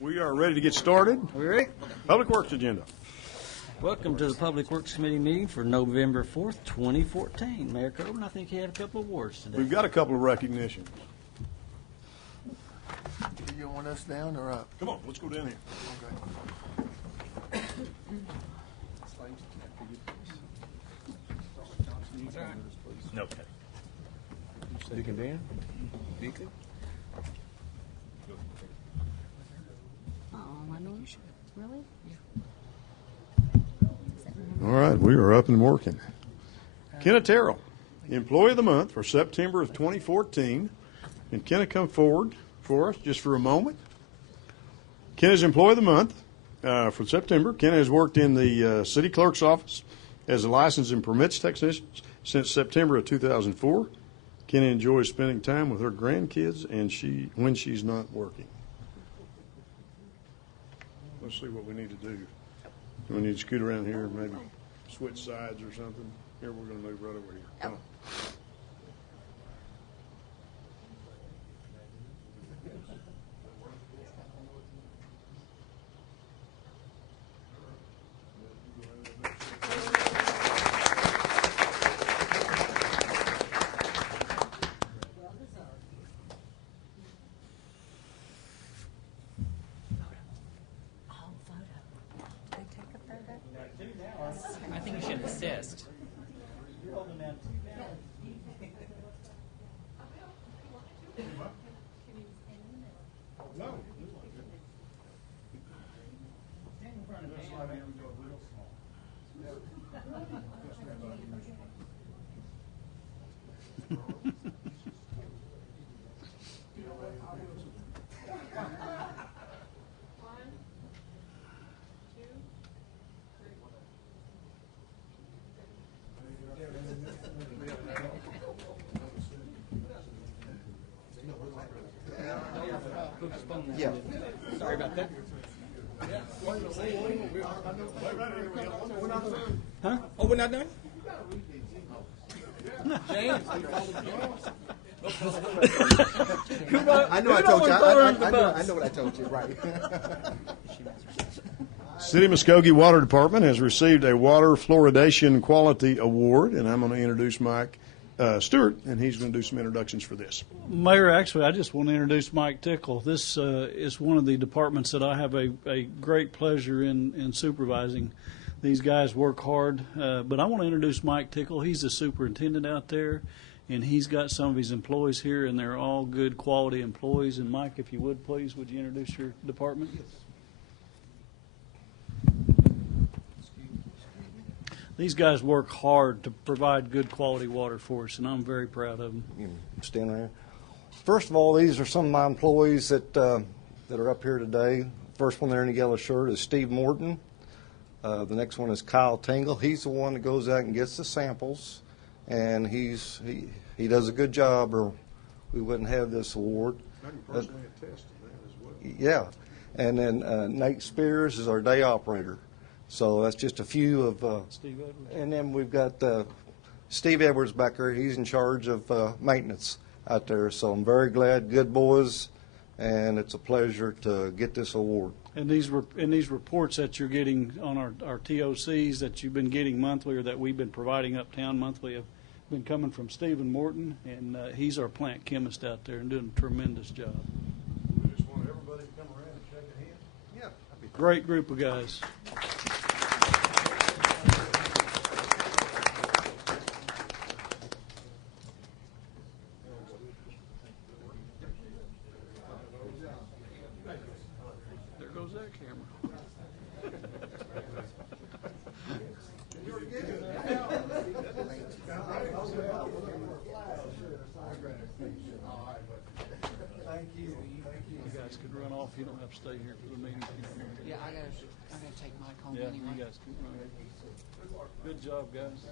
We are ready to get started. We ready? Public Works agenda. Welcome to the Public Works Committee meeting for November 4th, 2014. Mayor Coburn, I think you had a couple of awards today. We've got a couple of recognitions. Do you want us down or up? Come on, let's go down here. Okay. No. Deacon Dan? Deacon? Oh, I know. Really? All right, we are up and working. Kenna Terrell, Employee of the Month for September of 2014. And Kenna, come forward for us just for a moment. Kenna's Employee of the Month for September. Kenna has worked in the city clerk's office as a license and permits technician since September of 2004. Kenna enjoys spending time with her grandkids and when she's not working. Let's see what we need to do. We need to scoot around here and maybe switch sides or something. Here, we're going to move right over here. Come on. I think you should assist. Yeah. Sorry about that. Huh? Oh, we're not done? James, I know I told you. I know what I told you, right. City Muskogee Water Department has received a Water Fluoridation Quality Award, and I'm going to introduce Mike Stewart, and he's going to do some introductions for this. Mayor, actually, I just want to introduce Mike Tickle. This is one of the departments that I have a great pleasure in supervising. These guys work hard, but I want to introduce Mike Tickle. He's the superintendent out there, and he's got some of his employees here, and they're all good quality employees. And Mike, if you would, please, would you introduce your department? These guys work hard to provide good quality water for us, and I'm very proud of them. You can stand there. First of all, these are some of my employees that are up here today. First one there in the yellow shirt is Steve Morton. The next one is Kyle Tingle. He's the one that goes out and gets the samples, and he does a good job, or we wouldn't have this award. I can personally attest to that as well. Yeah, and then Nate Spears is our day operator. So that's just a few of. Steve Edwards. And then we've got Steve Edwards back there. He's in charge of maintenance out there. So I'm very glad, good boys, and it's a pleasure to get this award. And these reports that you're getting on our TOCs that you've been getting monthly, or that we've been providing uptown monthly, have been coming from Stephen Morton, and he's our plant chemist out there and doing a tremendous job. We just want everybody to come around and shake a hand. Yeah. Great group of guys. There goes that camera. Thank you. You guys could run off. You don't have to stay here for the meeting. Yeah, I gotta take Mike home Yeah, anyway. you guys can run. Good job, guys.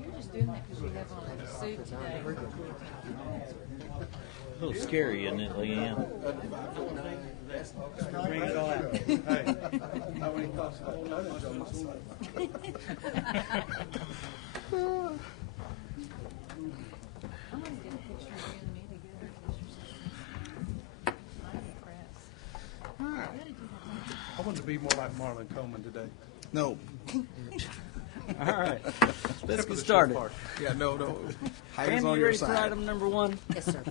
You're just doing that because you have on a suit today. A little scary, isn't it, Leanne? Bring it all out. I'm going to get a picture of you and me together. wanted to be more like Marlon Coleman today. No. All right, let's get started. Yeah, no. Height is Pam, on you your ready for side. item number 1? Yes, sir.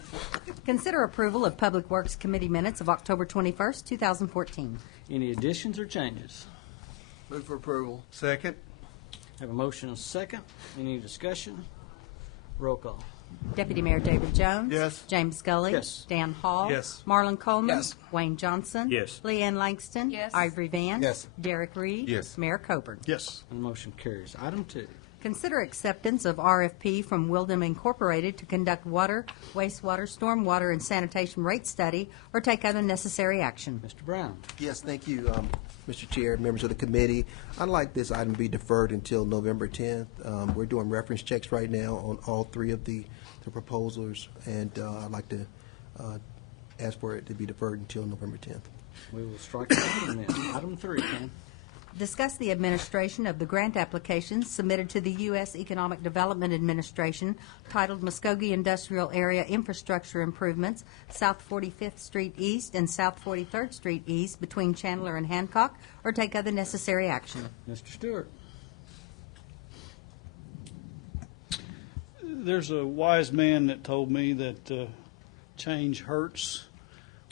Consider approval of Public Works Committee minutes of October 21st, 2014. Any additions or changes? Move for approval. Second. Have a motion and a second. Any discussion? Roll call. Deputy Mayor David Jones. Yes. James Scully. Yes. Dan Hall. Yes. Marlon Coleman. Yes. Wayne Johnson. Yes. Leanne Langston. Yes. Ivory Van. Yes. Derek Reed. Yes. Mayor Coburn. Yes. And the motion carries. Item 2. Consider acceptance of RFP from Wildham Incorporated to conduct water, wastewater, stormwater, and sanitation rate study, or take other necessary action. Mr. Brown. Yes, thank you, Mr. Chair, members of the committee. I'd like this item to be deferred until November 10th. We're doing reference checks right now on all 3 of the proposals, and I'd like to ask for it to be deferred until November 10th. We will strike that one then. Item 3, Pam. Discuss the administration of the grant applications submitted to the U.S. Economic Development Administration titled Muskogee Industrial Area Infrastructure Improvements, South 45th Street East and South 43rd Street East between Chandler and Hancock, or take other necessary action. Mr. Stewart. There's a wise man that told me that change hurts.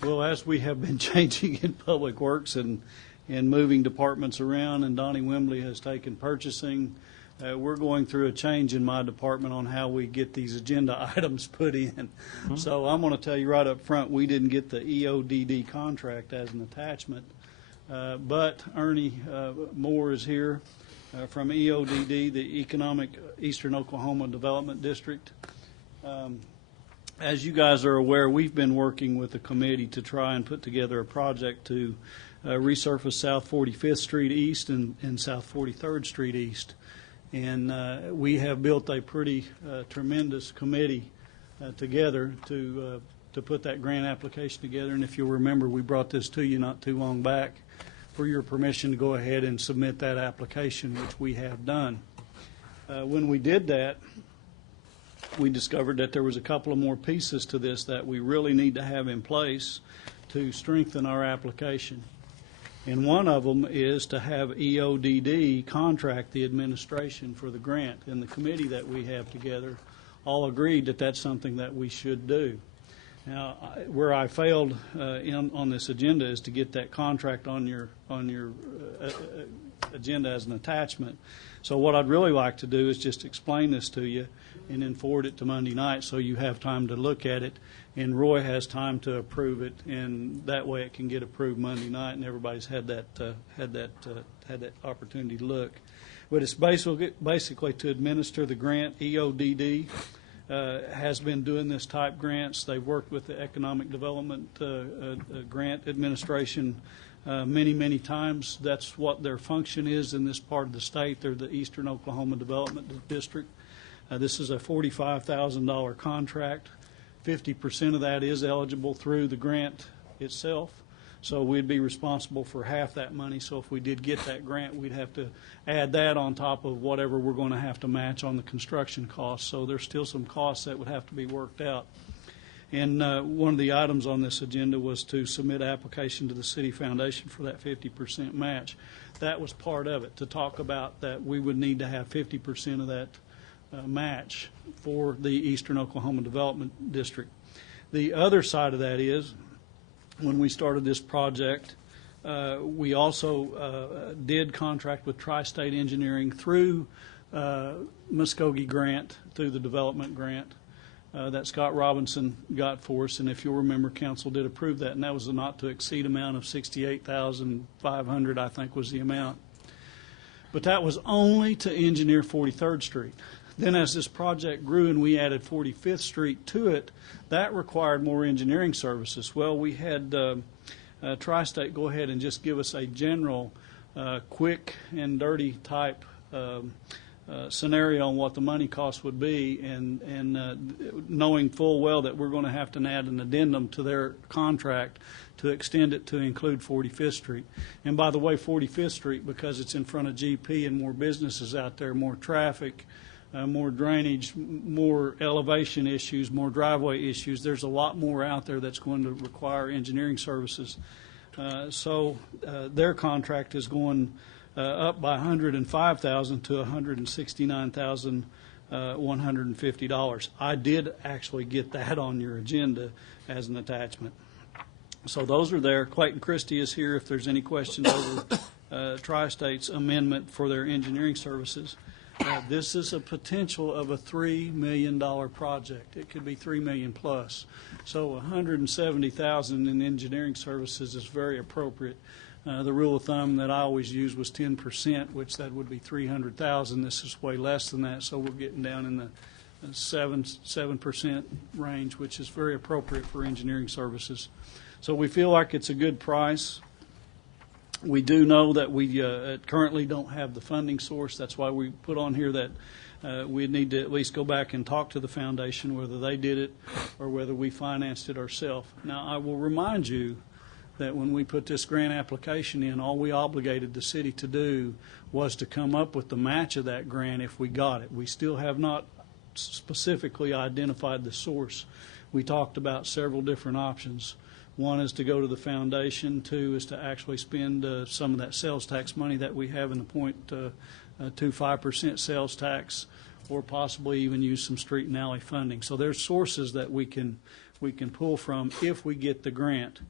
Well, as we have been changing in Public Works and moving departments around, and Donnie Wembley has taken purchasing, we're going through a change in my department on how we get these agenda items put in. So I'm going to tell you right up front, we didn't get the EODD contract as an attachment, but Ernie Moore is here from EODD, the Economic Eastern Oklahoma Development District. As you guys are aware, we've been working with the committee to try and put together a project to resurface South 45th Street East and South 43rd Street East. And we have built a pretty tremendous committee together to put that grant application together. And if you'll remember, we brought this to you not too long back for your permission to go ahead and submit that application, which we have done. When we did that, we discovered that there was a couple of more pieces to this that we really need to have in place to strengthen our application. And one of them is to have EODD contract the administration for the grant. And the committee that we have together all agreed that that's something that we should do. Now, where I failed on this agenda is to get that contract on your agenda as an attachment. So what I'd really like to do is just explain this to you and then forward it to Monday night so you have time to look at it and Roy has time to approve it, and that way it can get approved Monday night and everybody's had that opportunity to look. But it's basically to administer the grant. EODD has been doing this type grants. They've worked with the Economic Development Grant Administration many times. That's what their function is in this part of the state. They're the Eastern Oklahoma Development District. This is a $45,000 contract. 50% of that is eligible through the grant itself. So we'd be responsible for half that money. So if we did get that grant, we'd have to add that on top of whatever we're going to have to match on the construction costs. So there's still some costs that would have to be worked out. And one of the items on this agenda was to submit application to the City Foundation for that 50% match. That was part of it, to talk about that we would need to have 50% of that match for the Eastern Oklahoma Development District. The other side of that is, when we started this project, we also did contract with Tri-State Engineering through Muskogee grant, through the development grant that Scott Robinson got for us. And if you'll remember, council did approve that, and that was a not to exceed amount of $68,500, I think was the amount. But that was only to engineer 43rd Street. Then as this project grew and we added 45th Street to it, that required more engineering services. Well, we had Tri-State go ahead and just give us a general quick and dirty type scenario on what the money cost would be, and knowing full well that we're going to have to add an addendum to their contract to extend it to include 45th Street. And by the way, 45th Street, because it's in front of GP and more businesses out there, more traffic, more drainage, more elevation issues, more driveway issues. There's a lot more out there that's going to require engineering services. So their contract is going up by $105,000 to $169,150. I did actually get that on your agenda as an attachment. So those are there. Clayton Christie is here if there's any questions over Tri-State's amendment for their engineering services. This is a potential of a $3 million project. It could be $3 million plus. So $170,000 in engineering services is very appropriate. The rule of thumb that I always used was 10%, which that would be $300,000. This is way less than that, so we're getting down in the 7% range, which is very appropriate for engineering services. So we feel like it's a good price. We do know that we currently don't have the funding source. That's why we put on here that we need to at least go back and talk to the foundation whether they did it or whether we financed it ourselves. Now, I will remind you that when we put this grant application in, all we obligated the city to do was to come up with the match of that grant if we got it. We still have not specifically identified the source. We talked about several different options. One is to go to the foundation. Two is to actually spend some of that sales tax money that we have in the 0.25% sales tax, or possibly even use some street and alley funding. So there's sources that we can pull from if we get the grant.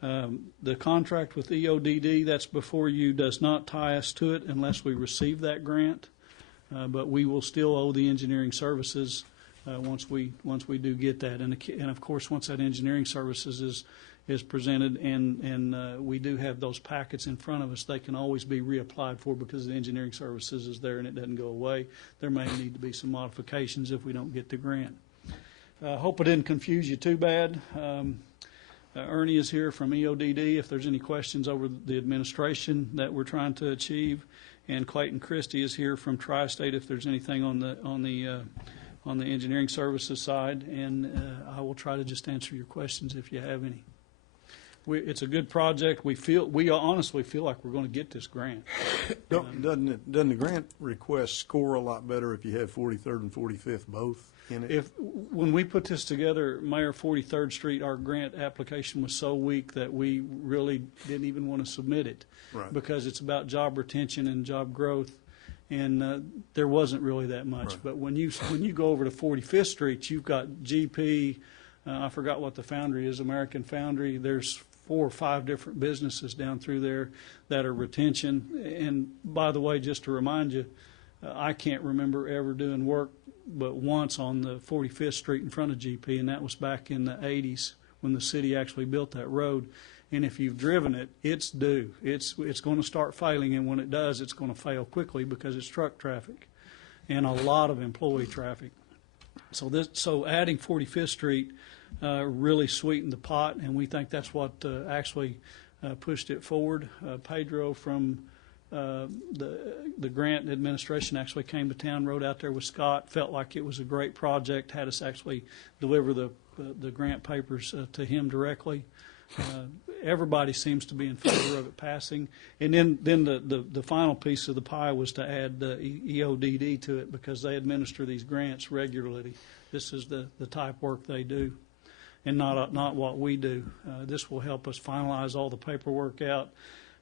The contract with EODD, that's before you, does not tie us to it unless we receive that grant, but we will still owe the engineering services once we do get that. And of course, once that engineering services is presented and we do have those packets in front of us, they can always be reapplied for because the engineering services is there and it doesn't go away. There may need to be some modifications if we don't get the grant. Hope I didn't confuse you too bad. Ernie is here from EODD if there's any questions over the administration that we're trying to achieve, and Clayton Christie is here from Tri-State if there's anything on the engineering services side, and I will try to just answer your questions if you have any. It's a good project. We honestly feel like we're going to get this grant. Doesn't the grant request score a lot better if you have 43rd and 45th both in it? When we put this together, Mayor, 43rd Street, our grant application was so weak that we really didn't even want to submit it. Right. Because it's about job retention and job growth, and there wasn't really that much. Right. But when you go over to 45th Street, you've got GP. I forgot what the foundry is, American Foundry. There's 4 or 5 different businesses down through there that are retention. And by the way, just to remind you, I can't remember ever doing work but once on the 45th Street in front of GP, and that was back in the 80s when the city actually built that road. And if you've driven it, it's due. It's going to start failing, and when it does, it's going to fail quickly because it's truck traffic and a lot of employee traffic. So adding 45th Street really sweetened the pot, and we think that's what actually pushed it forward. Pedro from the grant administration actually came to town, rode out there with Scott, felt like it was a great project, had us actually deliver the grant papers to him directly. Everybody seems to be in favor of it passing. And then the final piece of the pie was to add the EODD to it because they administer these grants regularly. This is the type work they do and not what we do. This will help us finalize all the paperwork out,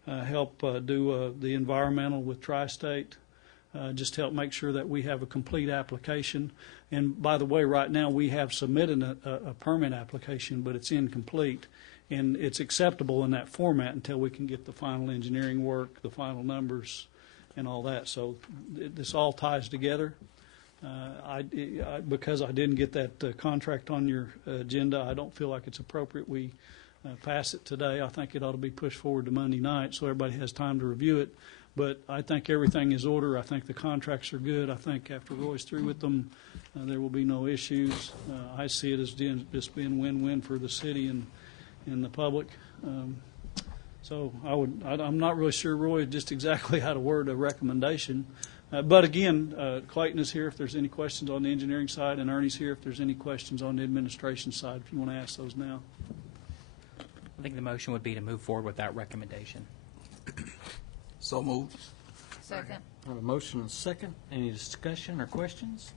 help do the environmental with Tri-State, just help make sure that we have a complete application. And by the way, right now we have submitted a permit application, but it's incomplete. And it's acceptable in that format until we can get the final engineering work, the final numbers, and all that. So this all ties together. Because I didn't get that contract on your agenda, I don't feel like it's appropriate we pass it today. I think it ought to be pushed forward to Monday night so everybody has time to review it. But I think everything is order. I think the contracts are good. I think after Roy's through with them, there will be no issues. I see it as just being win-win for the city and the public. So I'm not really sure, Roy, just exactly how to word a recommendation. But again, Clayton is here if there's any questions on the engineering side, and Ernie's here if there's any questions on the administration side, if you want to ask those now. I think the motion would be to move forward with that recommendation. So moved. I have a motion and a second. Any discussion or questions?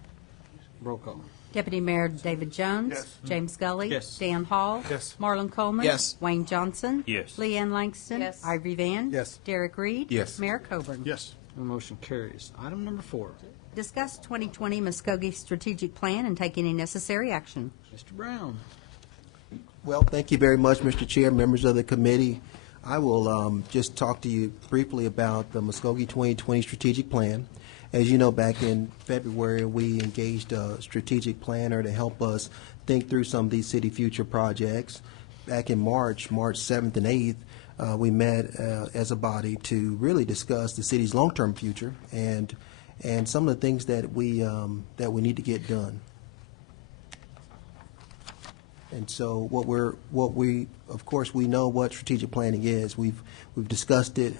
Roll call. Deputy Mayor David Jones. Yes. James Gully. Yes. Dan Hall. Yes. Marlon Coleman. Yes. Wayne Johnson. Yes. Leanne Langston. Yes. Ivory Van. Yes. Derek Reed. Yes. Mayor Coburn. Yes. The motion carries. Item number 4. Discuss 2020 Muskogee Strategic Plan and take any necessary action. Mr. Brown. Well, thank you very much, Mr. Chair, members of the committee. I will just talk to you briefly about the Muskogee 2020 Strategic Plan. As you know, back in February, we engaged a strategic planner to help us think through some of these city future projects. Back in March 7th and 8th, we met as a body to really discuss the city's long-term future and some of the things that we need to get done. And so of course we know what strategic planning is. We've discussed it.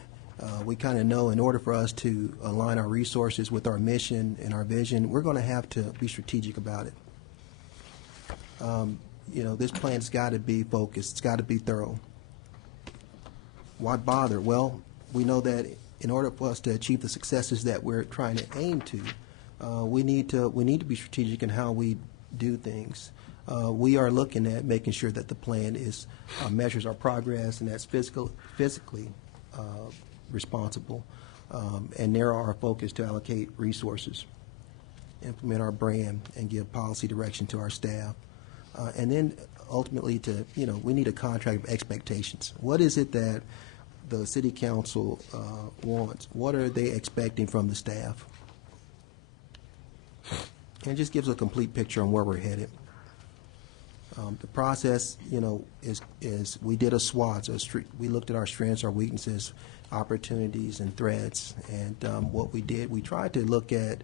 We kind of know in order for us to align our resources with our mission and our vision, we're going to have to be strategic about it. This plan's got to be focused. It's got to be thorough. Why bother? Well, we know that in order for us to achieve the successes that we're trying to aim to, we need to be strategic in how we do things. We are looking at making sure that the plan measures our progress and that's physically responsible, and narrow our focus to allocate resources, implement our brand, and give policy direction to our staff. And then ultimately we need a contract of expectations. What is it that the city council wants? What are they expecting from the staff? And it just gives a complete picture on where we're headed. The process, is we did a SWOT. We looked at our strengths, our weaknesses, opportunities, and threats. And what we did, we tried to look at,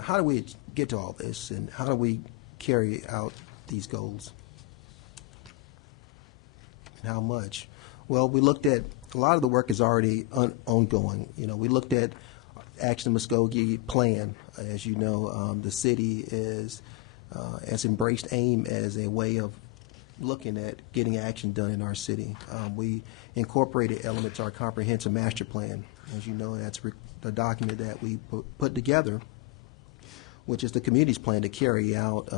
how do we get to all this, and how do we carry out these goals, and how much? Well, we looked at a lot of the work is already ongoing. We looked at Action Muskogee plan. As you know, the city has embraced AIM as a way of looking at getting action done in our city. We incorporated elements of our comprehensive master plan. As you know, that's the document that we put together, which is the community's plan to carry out,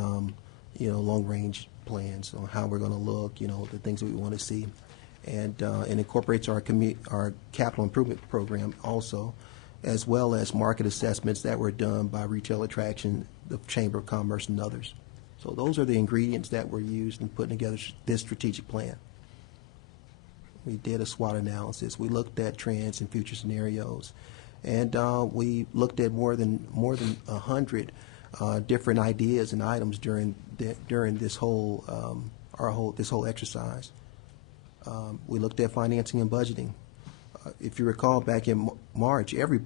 long-range plans on how we're going to look, the things that we want to see. And it incorporates our capital improvement program also, as well as market assessments that were done by Retail Attraction, the Chamber of Commerce, and others. So those are the ingredients that were used in putting together this strategic plan. We did a SWOT analysis. We looked at trends and future scenarios, and we looked at more than 100 different ideas and items during this whole exercise. We looked at financing and budgeting. If you recall, back in March, we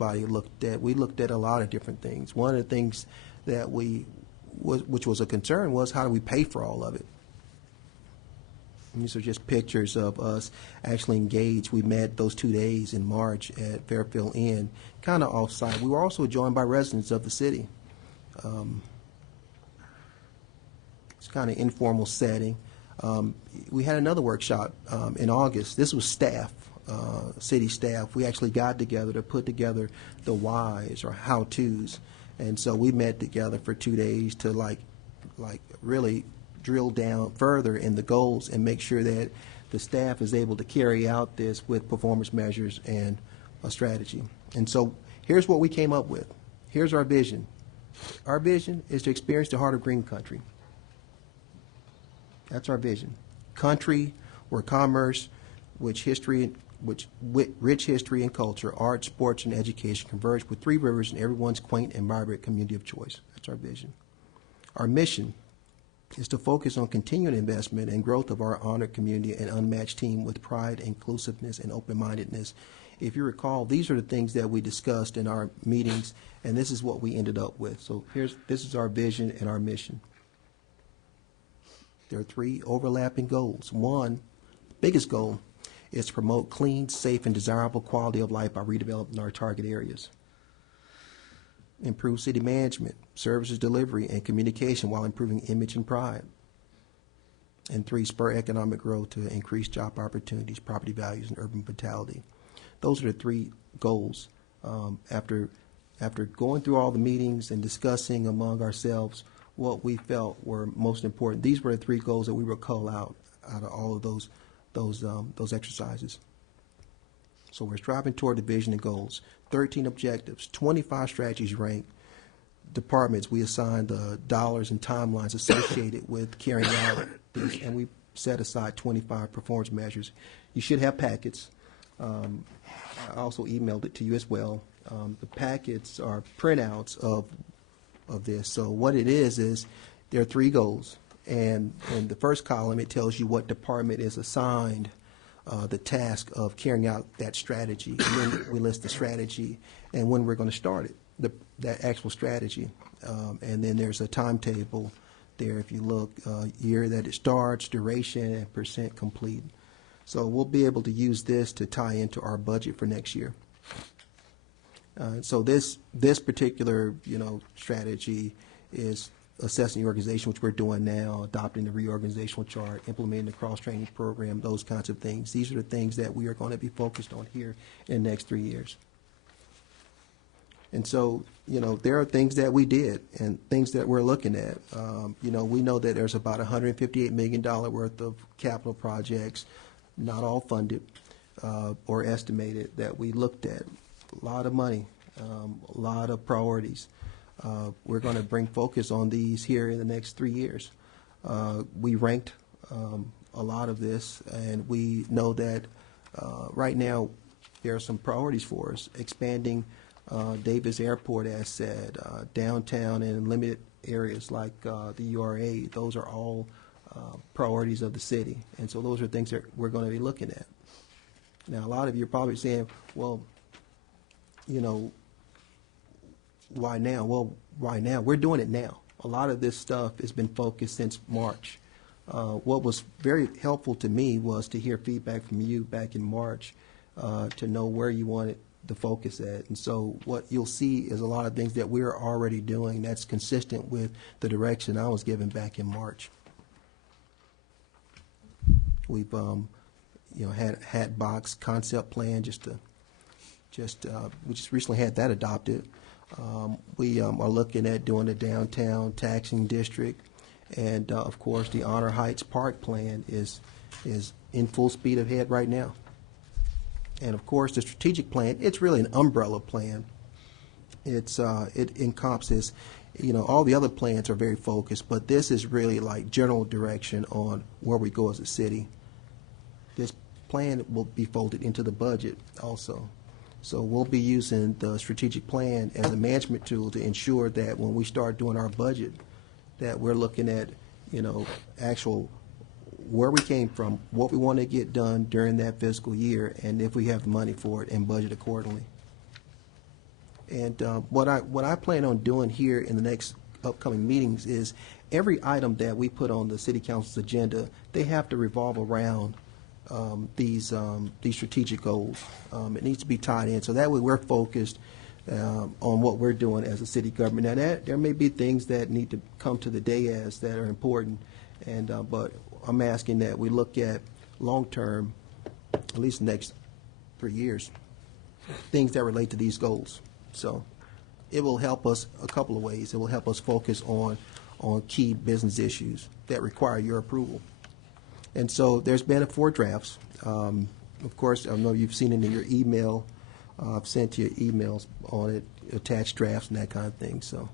looked at a lot of different things. One of the things that which was a concern, was how do we pay for all of it? And these are just pictures of us actually engaged. We met those 2 days in March at Fairfield Inn, kind of off-site. We were also joined by residents of the city. It's kind of informal setting. We had another workshop in August. This was staff. City staff. We actually got together to put together the whys or how-tos, and so we met together for 2 days to like really drill down further in the goals and make sure that the staff is able to carry out this with performance measures and a strategy. And so here's what we came up with. Here's our vision. Our vision is to experience the heart of green country. That's our vision. Country where commerce, rich history and culture, art, sports, and education converge with three rivers and everyone's quaint and vibrant community of choice. That's our vision. Our mission is to focus on continuing investment and growth of our honored community and unmatched team with pride, inclusiveness, and open-mindedness. If you recall, these are the things that we discussed in our meetings, and this is what we ended up with. So this is our vision and our mission. There are three overlapping goals. One, biggest goal, is to promote clean, safe, and desirable quality of life by redeveloping our target areas. Improve city management, services delivery, and communication while improving image and pride. And three, spur economic growth to increase job opportunities, property values, and urban vitality. Those are the three goals. After going through all the meetings and discussing among ourselves what we felt were most important. These were the 3 goals that we would call out of all of those exercises. So we're striving toward the vision and goals. 13 objectives, 25 strategies ranked. Departments, we assigned the dollars and timelines associated with carrying out these, and we set aside 25 performance measures. You should have packets. I also emailed it to you as well. The packets are printouts of this. So what it is there are 3 goals, and in the first column it tells you what department is assigned the task of carrying out that strategy. And then we list the strategy and when we're going to start it, that actual strategy. And then there's a timetable there if you look, year that it starts, duration, and percent complete. So we'll be able to use this to tie into our budget for next year. So this particular strategy is assessing the organization, which we're doing now, adopting the reorganizational chart, implementing the cross-training program, those kinds of things. These are the things that we are going to be focused on here in the next 3 years. And so, there are things that we did and things that we're looking at. We know that there's about $158 million worth of capital projects, not all funded or estimated, that we looked at. A lot of money, a lot of priorities. We're going to bring focus on these here in the next 3 years. We ranked a lot of this, and we know that right now there are some priorities for us. Expanding Davis Airport asset, downtown and limited areas like the URA, those are all priorities of the city. And so those are things that we're going to be looking at. Now, a lot of you are probably saying, well, why now? Well, why now? We're doing it now. A lot of this stuff has been focused since March. What was very helpful to me was to hear feedback from you back in March to know where you wanted the focus at. And so what you'll see is a lot of things that we're already doing that's consistent with the direction I was given back in March. We've had hat box concept plan we just recently had that adopted. We are looking at doing a downtown taxing district, and of course the Honor Heights Park plan is in full speed ahead right now. And of course the strategic plan, it's really an umbrella plan. It encompasses, all the other plans are very focused, but this is really like general direction on where we go as a city. This plan will be folded into the budget also. So we'll be using the strategic plan as a management tool to ensure that when we start doing our budget, that we're looking at, actual where we came from, what we want to get done during that fiscal year, and if we have the money for it, and budget accordingly. And what I plan on doing here in the next upcoming meetings is every item that we put on the City Council's agenda, they have to revolve around these strategic goals. It needs to be tied in, so that way we're focused on what we're doing as a city government. Now, there may be things that need to come to the dais that are important, but I'm asking that we look at long-term, at least the next 3 years, things that relate to these goals. So it will help us a couple of ways. It will help us focus on key business issues that require your approval. And so there's been 4 drafts. Of course, I know you've seen it in your email. I've sent you emails on it, attached drafts and that kind of thing. So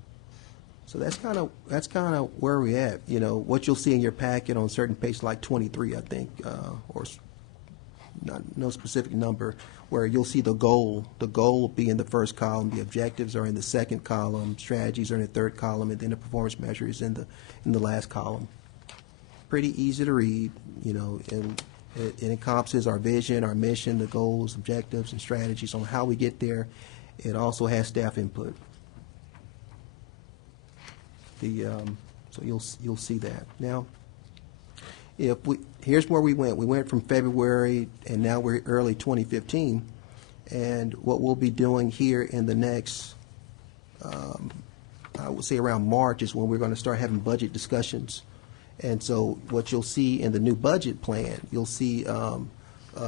that's kind of where we're at. What you'll see in your packet on certain pages, like 23, I think, or no specific number, where you'll see the goal. The goal will be in the first column. The objectives are in the second column. Strategies are in the third column, and then the performance measures in the last column. Pretty easy to read, and it encompasses our vision, our mission, the goals, objectives, and strategies on how we get there. It also has staff input. So you'll see that. Now, here's where we went. We went from February, and now we're early 2015. And what we'll be doing here in the next, I would say around March, is when we're going to start having budget discussions. And so what you'll see in the new budget plan, you'll see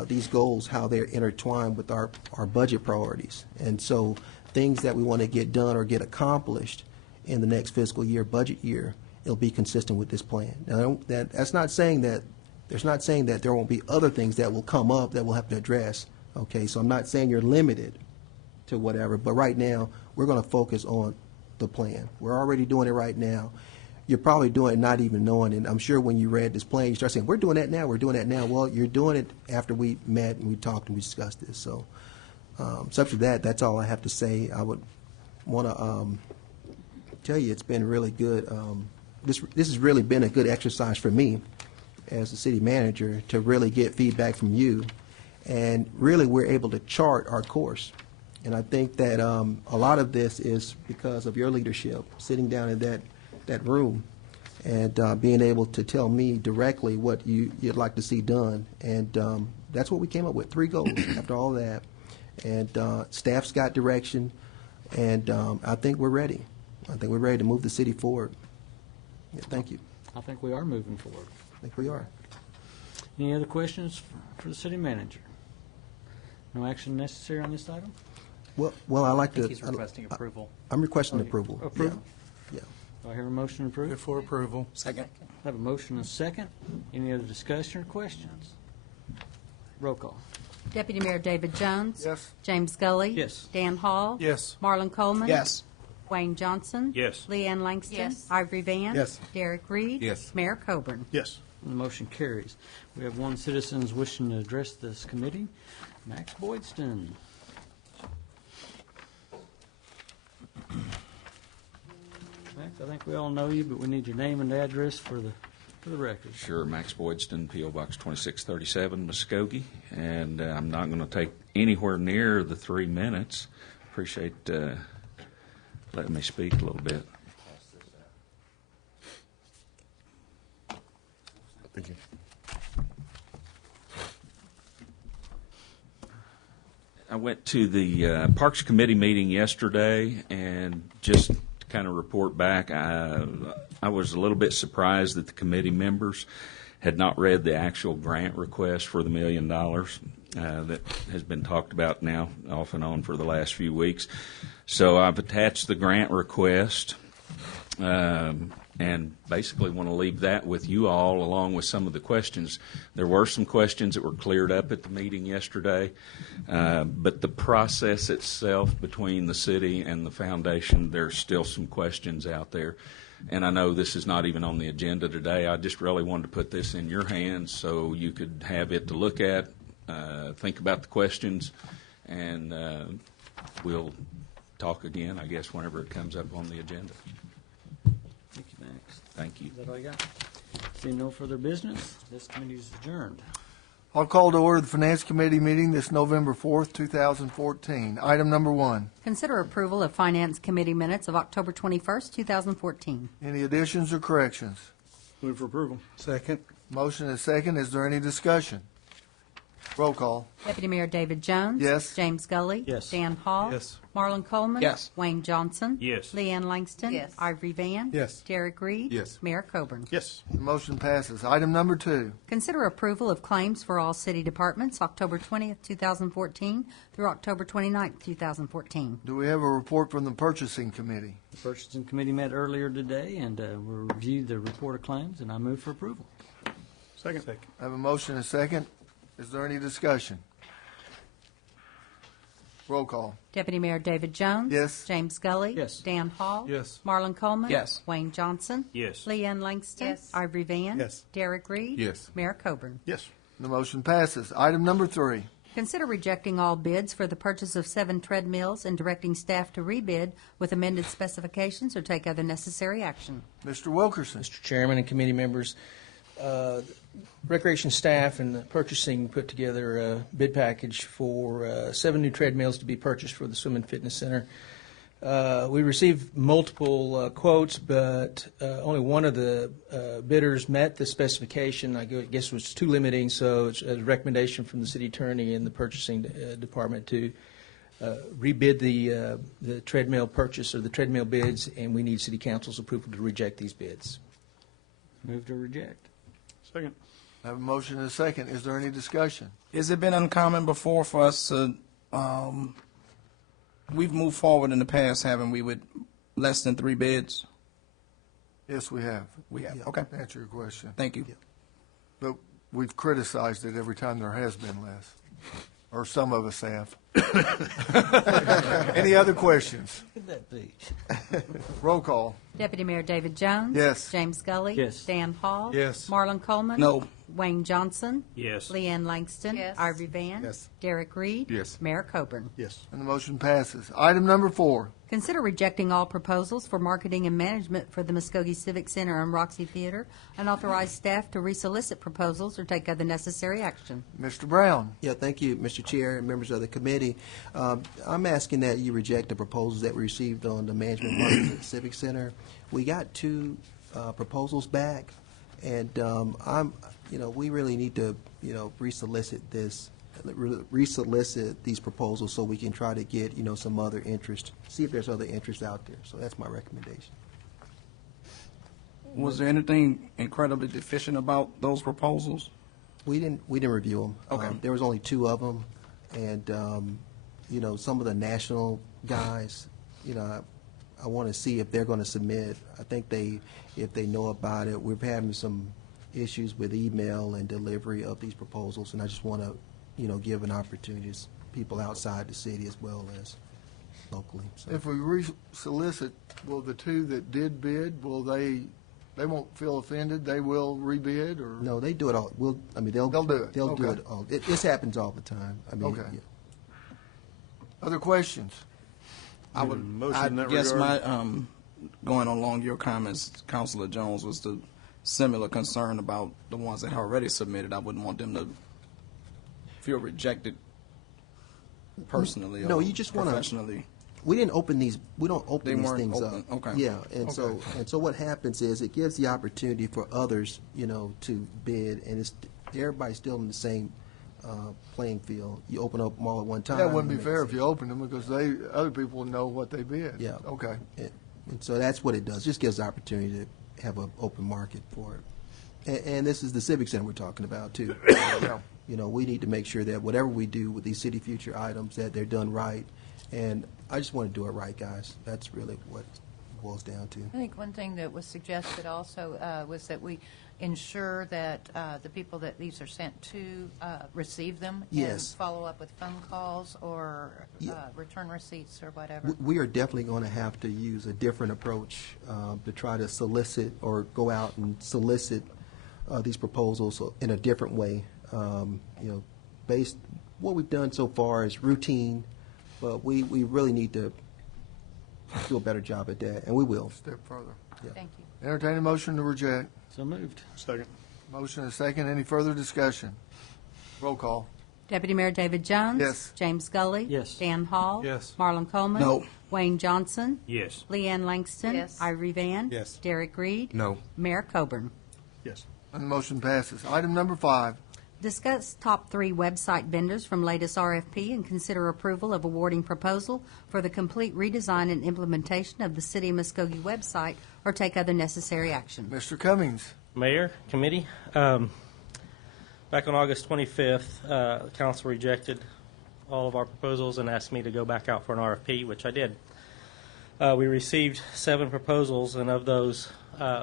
these goals, how they're intertwined with our budget priorities. And so things that we want to get done or get accomplished in the next fiscal year, budget year, it'll be consistent with this plan. Now, that's not saying that there won't be other things that will come up that we'll have to address. Okay, so I'm not saying you're limited to whatever, but right now we're going to focus on the plan. We're already doing it right now. You're probably doing it not even knowing, and I'm sure when you read this plan, you start saying, we're doing that now, we're doing that now. Well, you're doing it after we met and we talked and we discussed this. So, subject to that, that's all I have to say. I would want to tell you it's been really good. This has really been a good exercise for me as the city manager to really get feedback from you, and really we're able to chart our course. And I think that a lot of this is because of your leadership, sitting down in that room and being able to tell me directly what you'd like to see done. And that's what we came up with, 3 goals after all that. And staff's got direction, and I think we're ready. I think we're ready to move the city forward. Yeah, thank you. I think we are moving forward. I think we are. Any other questions for the city manager? No action necessary on this item? Well, I like I think to. he's requesting approval. I'm requesting approval. Approval? Yeah. Do I hear a motion to approve? For approval. Second. I have a motion and a second. Any other discussion or questions? Roll call. Deputy Mayor David Jones. Yes. James Gully. Yes. Dan Hall. Yes. Marlon Coleman. Yes. Wayne Johnson. Yes. Leanne Langston. Yes. Ivory Van. Yes. Derek Reed. Yes. Mayor Coburn. Yes. And the motion carries. We have one citizen wishing to address this committee, Max Boydston. Max, I think we all know you, but we need your name and address for the record. Sure, Max Boydston, P.O. Box 2637, Muskogee, and I'm not going to take anywhere near the 3 minutes. Appreciate letting me speak a little bit. Thank you. I went to the Parks Committee meeting yesterday, and just to kind of report back, I was a little bit surprised that the committee members had not read the actual grant request for the $1 million that has been talked about now off and on for the last few weeks. So I've attached the grant request, and basically want to leave that with you all along with some of the questions. There were some questions that were cleared up at the meeting yesterday, but the process itself between the city and the foundation, there's still some questions out there. And I know this is not even on the agenda today. I just really wanted to put this in your hands so you could have it to look at, think about the questions, and we'll talk again, I guess, whenever it comes up on the agenda. Thank you, Max. Thank you. Is that all you got? Seeing no further business, this committee is adjourned. I'll call to order the Finance Committee meeting this November 4th, 2014. Item number 1. Consider approval of Finance Committee minutes of October 21st, 2014. Any additions or corrections? Move for approval. Second. Motion is second. Is there any discussion? Roll call. Deputy Mayor David Jones. Yes. James Gully. Yes. Dan Hall. Yes. Marlon Coleman. Yes. Wayne Johnson. Yes. Leanne Langston. Yes. Ivory Van. Yes. Derek Reed. Yes. Mayor Coburn. Yes. The motion passes. Item number 2. Consider approval of claims for all city departments, October 20th, 2014 through October 29th, 2014. Do we have a report from the Purchasing Committee? The purchasing committee met earlier today, and we reviewed the report of claims, and I move for approval. Second. I have a motion and a second. Is there any discussion? Roll call. Deputy Mayor David Jones. Yes. James Gully. Yes. Dan Hall. Yes. Marlon Coleman. Yes. Wayne Johnson. Yes. Leanne Langston. Yes. Ivory Van. Yes. Derek Reed. Yes. Mayor Coburn. Yes. The motion passes. Item number 3. Consider rejecting all bids for the purchase of 7 treadmills and directing staff to rebid with amended specifications or take other necessary action. Mr. Wilkerson. Mr. Chairman and committee members, Recreation staff and the purchasing put together a bid package for 7 new treadmills to be purchased for the Swim and Fitness Center. We received multiple quotes, but only one of the bidders met the specification. I guess it was too limiting, so it's a recommendation from the city attorney and the purchasing department to rebid the treadmill purchase or the treadmill bids, and we need city council's approval to reject these bids. Move to reject. Second. I have a motion and a second. Is there any discussion? Has it been uncommon before for us to, we've moved forward in the past, haven't we, with less than 3 bids? Yes, we have. We have. Okay. To answer your question. Thank you. But we've criticized it every time there has been less, or some of us have. Any other questions? Could that be? Roll call. Deputy Mayor David Jones. Yes. James Scully. Yes. Dan Hall. Yes. Marlon Coleman. No. Wayne Johnson. Yes. Leanne Langston. Yes. Ivy Van. Yes. Derek Reed. Yes. Mayor Coburn. Yes. And the motion passes. Item number 4. Consider rejecting all proposals for marketing and management for the Muskogee Civic Center and Roxy Theater, and authorize staff to resolicit proposals or take other necessary action. Mr. Brown. Yeah, thank you, Mr. Chair and members of the committee. I'm asking that you reject the proposals that we received on the management marketing at the Civic Center. We got 2 proposals back, and we really need to, resolicit these proposals so we can try to get, some other interest, see if there's other interest out there. So that's my recommendation. Was there anything incredibly deficient about those proposals? We didn't review them. Okay. There was only 2 of them, and some of the national guys, I want to see if they're going to submit. I think if they know about it, we're having some issues with email and delivery of these proposals, and I just want to, give an opportunity to people outside the city as well as locally. So. If we resolicit, will the 2 that did bid, will they won't feel offended? They will rebid, or? No, they do it all. They'll do it. They'll do Okay. it all. This happens all the time. Okay. Yeah. Other questions? I would. Motion I in that guess regard? my going along your comments, Councilor Jones, was the similar concern about the ones that have already submitted. I wouldn't want them to feel rejected personally. No, or you just want to. professionally. We didn't open these. We don't open They these weren't things open. up. Okay. Yeah, and so what happens is it gives the opportunity for others, to bid, and everybody's still in the same playing field. You open up them all at one time. That wouldn't be and fair if you opened them, because other people would know what they bid. Yeah. Okay. And so that's what it does. Just gives the opportunity to have an open market for it. And this is the Civic Center we're talking about too. Yeah. We need to make sure that whatever we do with these city future items, that they're done right. And I just want to do it right, guys. That's really what it boils down to. I think one thing that was suggested also was that we ensure that the people that these are sent to receive them Yes. and follow up with phone calls or Yeah. return receipts or whatever. We are definitely going to have to use a different approach to try to solicit or go out and solicit these proposals in a different way. Based what we've done so far is routine, but we really need to do a better job at that, and we will. Step further. Yeah. Thank you. Entertain a motion to reject. So moved. Second. Motion and a second. Any further discussion? Roll call. Deputy Mayor David Jones. Yes. James Scully. Yes. Dan Hall. Yes. Marlon Coleman. No. Wayne Johnson. Yes. Leanne Langston. Yes. Ivy Van. Yes. Derek Reed. No. Mayor Coburn. Yes. And the motion passes. Item number 5. Discuss top 3 website vendors from latest RFP and consider approval of awarding proposal for the complete redesign and implementation of the City of Muskogee website or take other necessary action. Mr. Cummings. Mayor, committee, back on August 25th, the council rejected all of our proposals and asked me to go back out for an RFP, which I did. We received 7 proposals, and of those,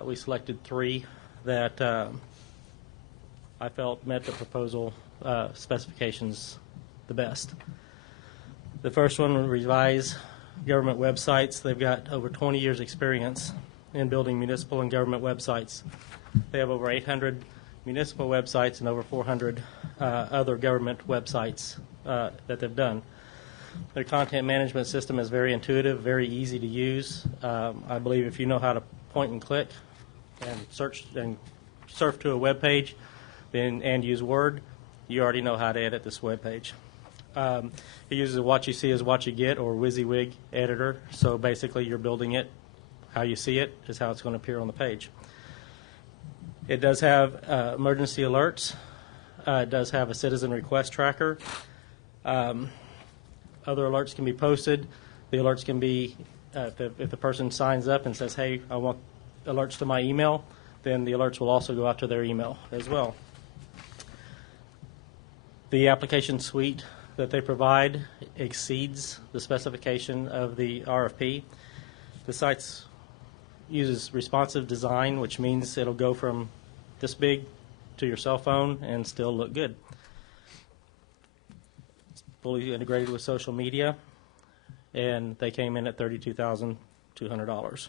we selected 3 that I felt met the proposal specifications the best. The first one would revise government websites. They've got over 20 years' experience in building municipal and government websites. They have over 800 municipal websites and over 400 other government websites that they've done. Their content management system is very intuitive, very easy to use. I believe if you know how to point and click and search and surf to a web page and use Word, you already know how to edit this web page. It uses a what you see is what you get, or WYSIWYG editor. So basically you're building it how you see it is how it's going to appear on the page. It does have emergency alerts. It does have a citizen request tracker. Other alerts can be posted. The alerts can be, if the person signs up and says, hey, I want alerts to my email, then the alerts will also go out to their email as well. The application suite that they provide exceeds the specification of the RFP. The site's uses responsive design, which means it'll go from this big to your cell phone and still look good. It's fully integrated with social media, and they came in at $32,200.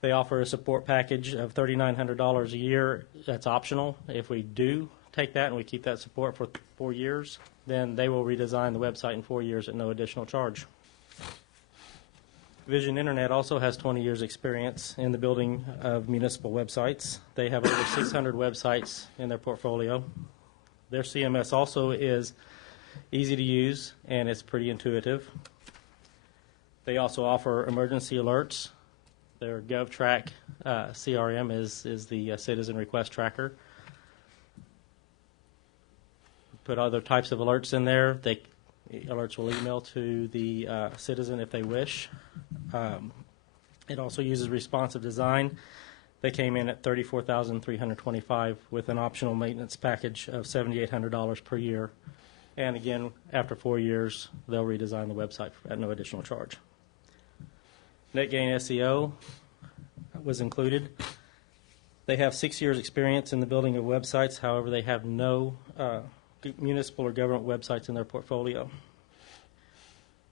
They offer a support package of $3,900 a year. That's optional. If we do take that and we keep that support for 4 years, then they will redesign the website in 4 years at no additional charge. Vision Internet also has 20 years experience in the building of municipal websites. They have over 600 websites in their portfolio. Their CMS also is easy to use, and it's pretty intuitive. They also offer emergency alerts. Their GovTrack CRM is the citizen request tracker. Put other types of alerts in there. Alerts will email to the citizen if they wish. It also uses responsive design. They came in at $34,325 with an optional maintenance package of $7,800 per year. And again, after 4 years, they'll redesign the website at no additional charge. NetGain SEO was included. They have 6 years experience in the building of websites. However, they have no municipal or government websites in their portfolio.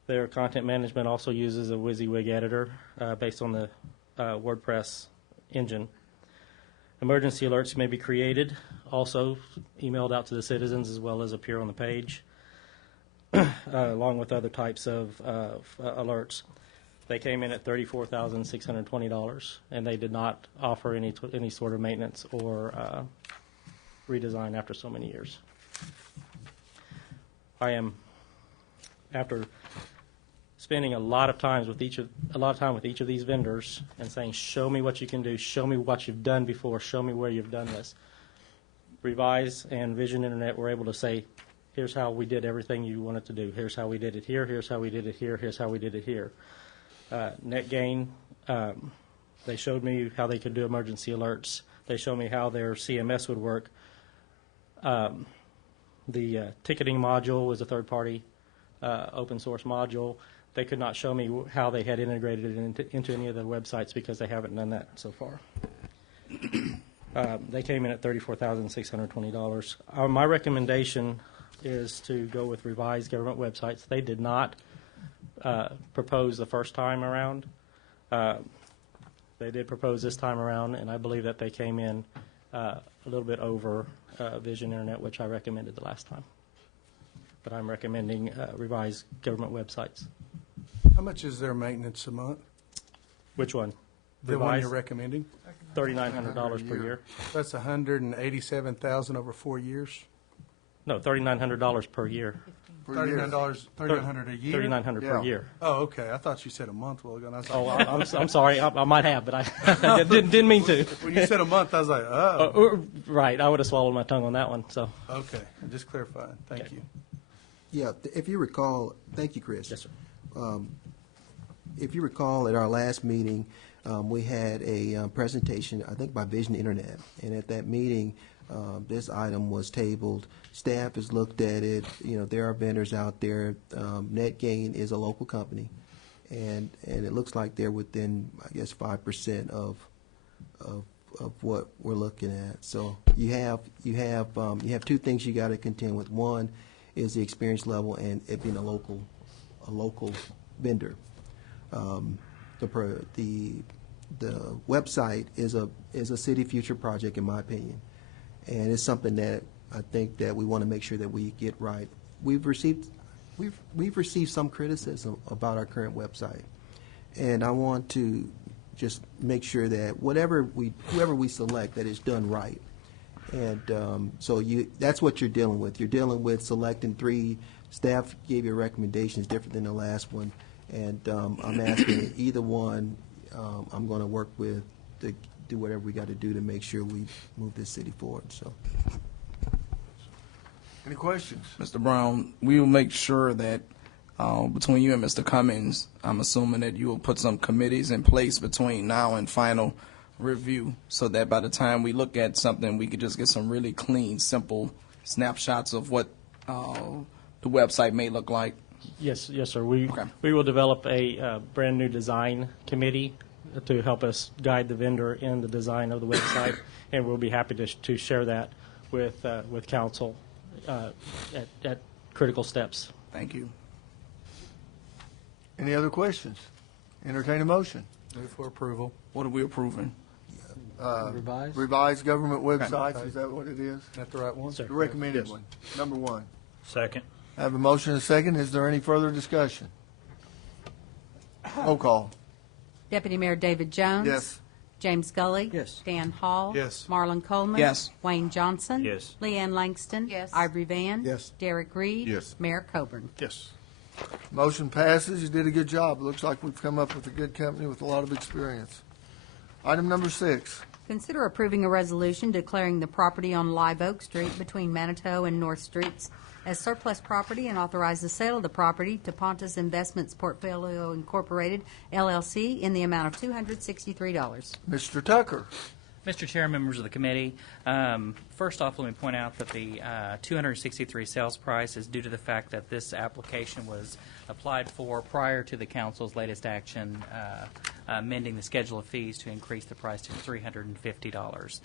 Their content management also uses a WYSIWYG editor based on the WordPress engine. Emergency alerts may be created, also emailed out to the citizens as well as appear on the page, along with other types of alerts. They came in at $34,620, and they did not offer any sort of maintenance or redesign after so many years. I am, after spending a lot of time with each of these vendors and saying, show me what you can do, show me what you've done before, show me where you've done this. Revise and Vision Internet were able to say, here's how we did everything you wanted to do. Here's how we did it here. Here's how we did it here. Here's how we did it here. NetGain, they showed me how they could do emergency alerts. They showed me how their CMS would work. The ticketing module was a third-party open source module. They could not show me how they had integrated it into any of the websites because they haven't done that so far. They came in at $34,620. My recommendation is to go with revised government websites. They did not propose the first time around. They did propose this time around, and I believe that they came in a little bit over Vision Internet, which I recommended the last time. But I'm recommending revised government websites. How much is their maintenance a month? Which one? The one you're recommending? $3,900 per year. That's $187,000 over 4 years. No, $3,900 per year. $3,900 a year. $3,900 per year. Oh, okay. I thought you said a month. Well, I was like, I'm sorry. I might have, but I didn't mean to. When you said a month, I was like, oh. Right. I would have swallowed my tongue on that one. So. Okay. Just clarifying. Thank you. Yeah. If you recall, thank you, Chris. Yes, sir. If you recall, at our last meeting, we had a presentation, I think, by Vision Internet, and at that meeting, this item was tabled. Staff has looked at it. You know, there are vendors out there. NetGain is a local company, and it looks like they're within, I guess, 5% of what we're looking at. So you have two things you got to contend with. One is the experience level and it being a local vendor. The website is a city future project, in my opinion, and it's something that I think that we want to make sure that we get right. We've received some criticism about our current website, and I want to just make sure that whoever we select, that is done right. And so that's what you're dealing with. You're dealing with selecting 3. Staff gave you recommendations different than the last one, and I'm asking either one. I'm going to work with to do whatever we got to do to make sure we move this city forward. So, any questions, Mr. Brown? We will make sure that between you and Mr. Cummings, I'm assuming that you will put some committees in place between now and final review, so that by the time we look at something, we could just get some really clean, simple snapshots of what the website may look like. Yes, sir. We will develop a brand new design committee to help us guide the vendor in the design of the website, and we'll be happy to share that with council at critical steps. Thank you. Any other questions? Entertain a motion. Move for approval. What are we approving? Revised government websites, is that what it is? Is that the right one? The recommended one, number 1. Second. I have a motion and a second. Is there any further discussion? Roll call. Deputy Mayor David Jones. Yes. James Gully. Yes. Dan Hall. Yes. Marlon Coleman. Yes. Wayne Johnson. Yes. Leanne Langston. Yes. Ivory Van. Yes. Derek Reed. Yes. Mayor Coburn. Yes. Motion passes. You did a good job. It looks like we've come up with a good company with a lot of experience. Item number 6. Consider approving a resolution declaring the property on Live Oak Street between Manitou and North Streets as surplus property and authorize the sale of the property to Pontus Investments Portfolio Incorporated, LLC, in the amount of $263. Mr. Tucker. Mr. Chair, members of the committee, first off, let me point out that the 263 sales price is due to the fact that this application was applied for prior to the council's latest action amending the schedule of fees to increase the price to $350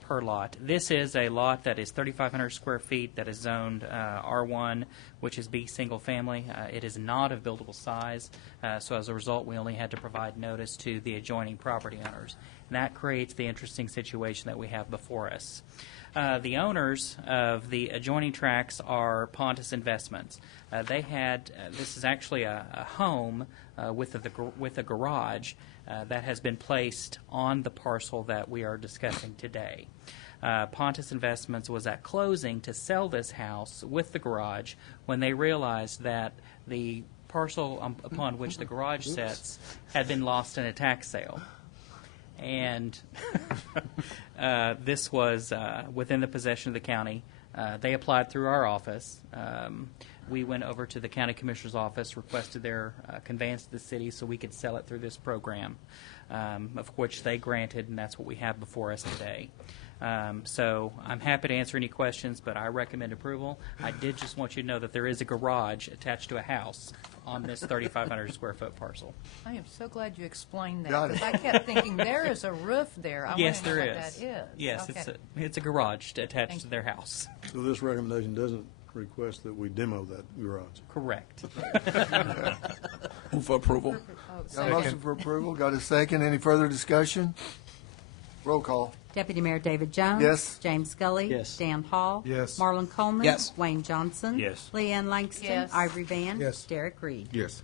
per lot. This is a lot that is 3,500 square feet that is zoned R1, which is B single family. It is not of buildable size, so as a result, we only had to provide notice to the adjoining property owners. And that creates the interesting situation that we have before us. The owners of the adjoining tracts are Pontus Investments. They had this is actually a home with a garage that has been placed on the parcel that we are discussing today. Pontus Investments was at closing to sell this house with the garage when they realized that the parcel upon which the garage sits had been lost in a tax sale. And this was within the possession of the county. They applied through our office. We went over to the county commissioner's office, requested their conveyance to the city so we could sell it through this program, of which they granted, and that's what we have before us today. So I'm happy to answer any questions, but I recommend approval. I did just want you to know that there is a garage attached to a house on this 3,500 square foot parcel. I am so glad you explained that, Got it. because I kept thinking, there is a roof there. I Yes, want to know there what is. that is. Yes, Okay. it's a garage attached Thank to their house. So this recommendation doesn't request that we demo that garage. Correct. Move for approval. Oh, Got a motion for approval. Got a second. Any further discussion? Roll call. Deputy Mayor David Jones. Yes. James Gully. Yes. Dan Hall. Yes. Marlon Coleman. Yes. Wayne Johnson. Yes. Leanne Langston. Yes. Ivory Van. Yes. Derek Reed. Yes.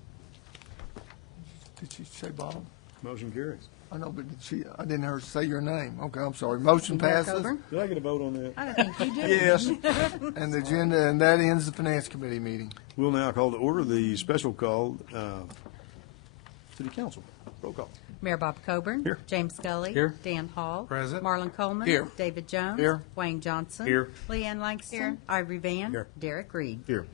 Did she say Bob? Motion carries. I know, but I didn't hear her say your name. Okay, I'm sorry. Motion Mayor passes. Coburn? Did I get a vote on that? I don't think you did. Yes. And the agenda, and that ends the finance committee meeting. We'll now call to order the special call city council. Roll call. Mayor Bob Coburn. Here. James Scully. Here. Dan Hall. Present. Marlon Coleman. Here. David Jones. Here. Wayne Johnson. Here. Leanne Langston. Here. Ivory Van. Here. Derek Reed. Here.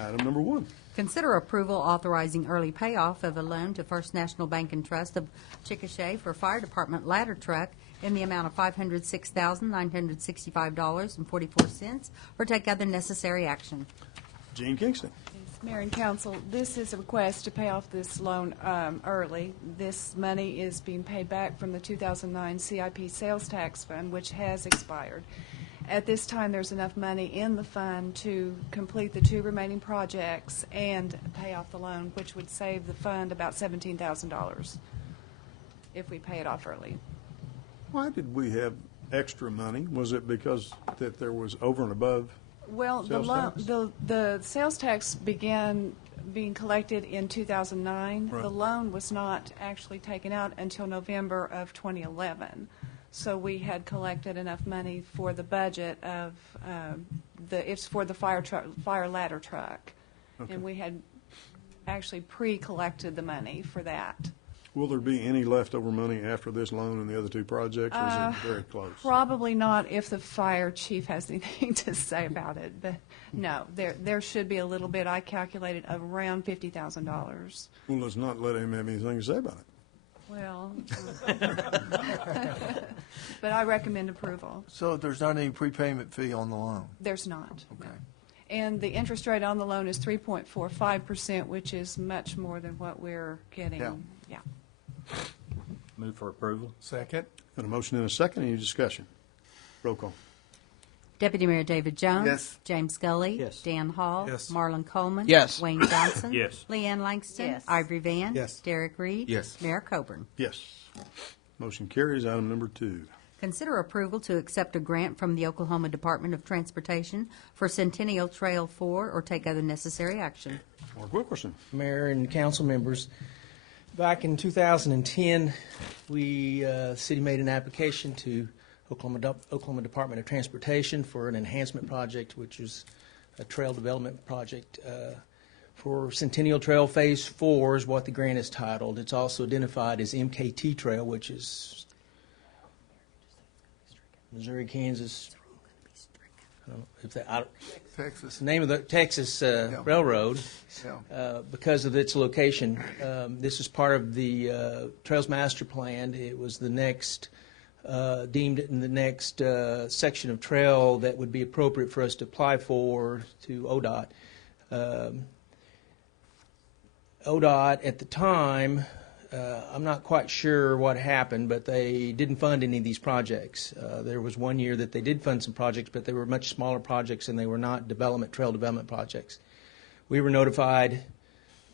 Item number 1. Consider approval authorizing early payoff of a loan to First National Bank and Trust of Chickasha for fire department ladder truck in the amount of $506,965.44 or take other necessary action. Gene Kingston. Mayor and Council, this is a request to pay off this loan early. This money is being paid back from the 2009 CIP sales tax fund, which has expired. At this time, there's enough money in the fund to complete the 2 remaining projects and pay off the loan, which would save the fund about $17,000 if we pay it off early. Why did we have extra money? Was it because that there was over and above? Well, Sales tax? the sales tax began being collected in 2009. Right. The loan was not actually taken out until November of 2011. So we had collected enough money for the budget of it's for the fire ladder truck, Okay. and we had actually pre-collected the money for that. Will there be any leftover money after this loan and the other 2 projects, or is it very close? Probably not if the fire chief has anything to say about it, but no, there should be a little bit. I calculated around $50,000. Well, let's not let him have anything to say about it. Well, but I recommend approval. So there's not any prepayment fee on the loan? There's not. Okay. And the interest rate on the loan is 3.45%, which is much more than what we're getting. Yeah. Yeah. Move for approval. Second. Got a motion and a second. Any discussion? Roll call. Deputy Mayor David Jones. Yes. James Scully. Yes. Dan Hall. Yes. Marlon Coleman. Yes. Wayne Johnson. Yes. Leanne Langston. Yes. Ivory Van. Yes. Derek Reed. Yes. Mayor Coburn. Yes. Motion carries. Item number 2. Consider approval to accept a grant from the Oklahoma Department of Transportation for Centennial Trail 4 or take other necessary action. Mark Wilkerson. Mayor and council members, back in 2010, city made an application to Oklahoma Department of Transportation for an enhancement project, which is a trail development project for Centennial Trail Phase 4 is what the grant is titled. It's also identified as MKT Trail, which is Missouri, Kansas. I don't know if that, Texas. it's the name of the Texas Railroad. Yeah. Because of its location. This is part of the Trails Master Plan. It was the next, deemed in the next section of trail that would be appropriate for us to apply for to ODOT. ODOT at the time, I'm not quite sure what happened, but they didn't fund any of these projects. There was one year that they did fund some projects, but they were much smaller projects and they were not trail development projects. We were notified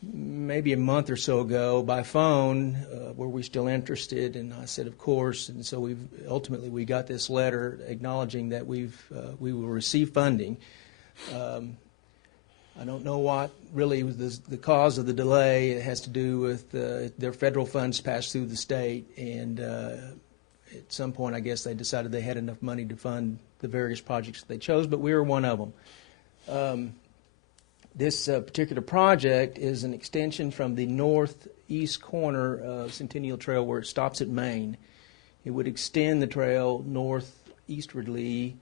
maybe a month or so ago by phone, were we still interested? And I said, of course. And so we got this letter acknowledging that we will receive funding. I don't know what really was the cause of the delay. It has to do with their federal funds passed through the state, and at some point, I guess they decided they had enough money to fund the various projects that they chose, but we were one of them. This particular project is an extension from the northeast corner of Centennial Trail where it stops at Maine. It would extend the trail northeastwardly,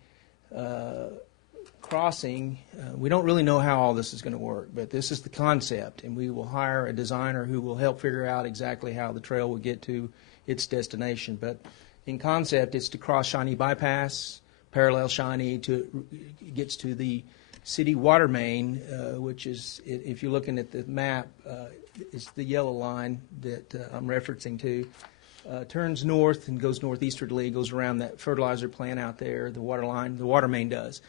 crossing. We don't really know how all this is going to work, but this is the concept, and we will hire a designer who will help figure out exactly how the trail will get to its destination. But in concept, it's to cross Shawnee Bypass, parallel Shawnee, gets to the city water main, which is, if you're looking at the map, is the yellow line that I'm referencing to. Turns north and goes northeasterly, goes around that fertilizer plant out there, the water main does.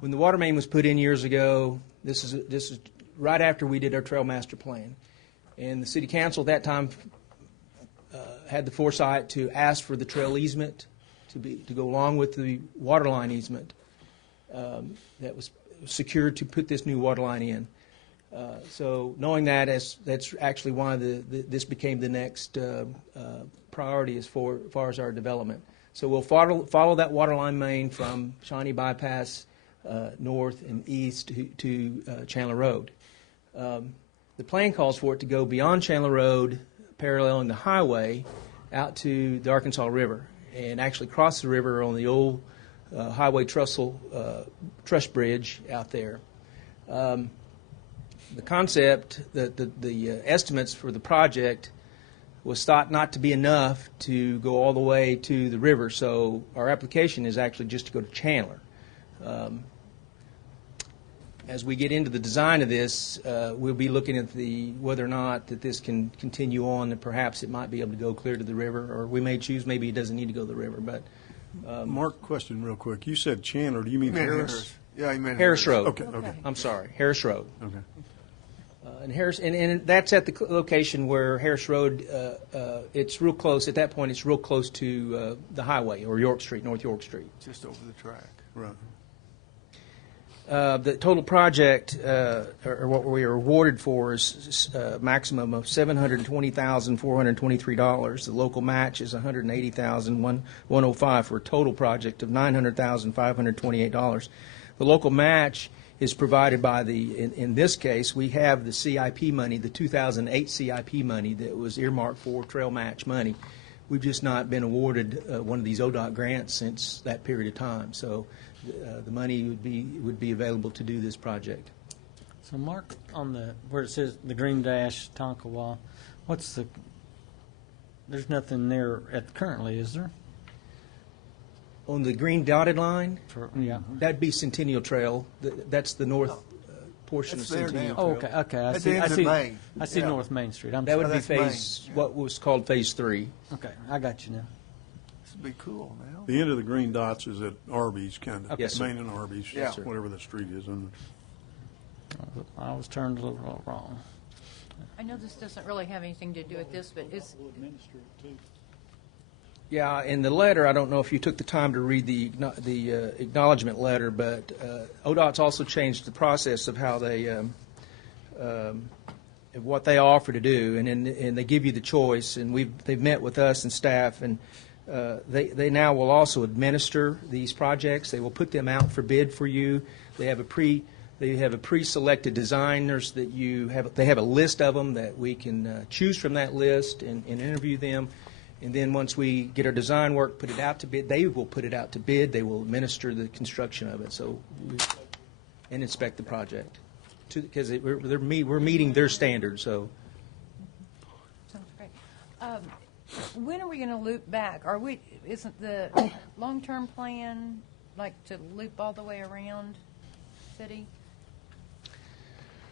When the water main was put in years ago, this is right after we did our Trail Master Plan. And the City Council at that time had the foresight to ask for the trail easement to go along with the water line easement that was secured to put this new water line in. So knowing that, that's actually why this became the next priority as far as our development. So we'll follow that water line main from Shawnee Bypass north and east to Chandler Road. The plan calls for it to go beyond Chandler Road, paralleling the highway, out to the Arkansas River, and actually cross the river on the old highway truss bridge out there. The concept, the estimates for the project was thought not to be enough to go all the way to the river, so our application is actually just to go to Chandler. As we get into the design of this, we'll be looking at whether or not that this can continue on, and perhaps it might be able to go clear to the river, or we may choose maybe it doesn't need to go to the river. But Mark, question real quick. You said Chandler. Do you mean Harris? Yeah, you meant Harris Road. Okay. I'm sorry, Harris Road. Okay. And that's at the location where Harris Road. It's real close. At that point, it's real close to the highway or York Street, North York Street. Just over the track. Right. The total project, or what we are awarded for, is a maximum of $720,423. The local match is $180,105 for a total project of $900,528. The local match is provided by in this case, we have the CIP money, the 2008 CIP money that was earmarked for trail match money. We've just not been awarded one of these ODOT grants since that period of time. So the money would be available to do this project. So Mark, on where it says the green dash Tonkawa, there's nothing there currently, is there? On the green dotted line, Yeah. that'd be Centennial Trail. That's the north portion That's of there Centennial now. Oh, Trail. okay, okay. I That see. I ends at see. Main. I see Yeah. North Main Street. I'm That would sorry. be phase, what was called phase 3. Okay, I got you now. This would be cool now. The end of the green dots is at Arby's, kind of. Yes, sir. Main and Arby's, Yes, sir. whatever the street is. I was turned a little wrong. I know this doesn't really have anything to do with this, but is, Yeah, in the letter, I don't know if you took the time to read the acknowledgement letter, but ODOT's also changed the process of how they, what they offer to do, and they give you the choice, and they've met with us and staff, and they now will also administer these projects. They will put them out for bid for you. They have a pre-selected designers that they have a list of them that we can choose from that list and interview them. And then once we get our design work, put it out to bid, they will put it out to bid. They will administer the construction of it, and inspect the project, because we're meeting their standards. So, sounds great. When are we going to loop back? Isn't the long-term plan like to loop all the way around city?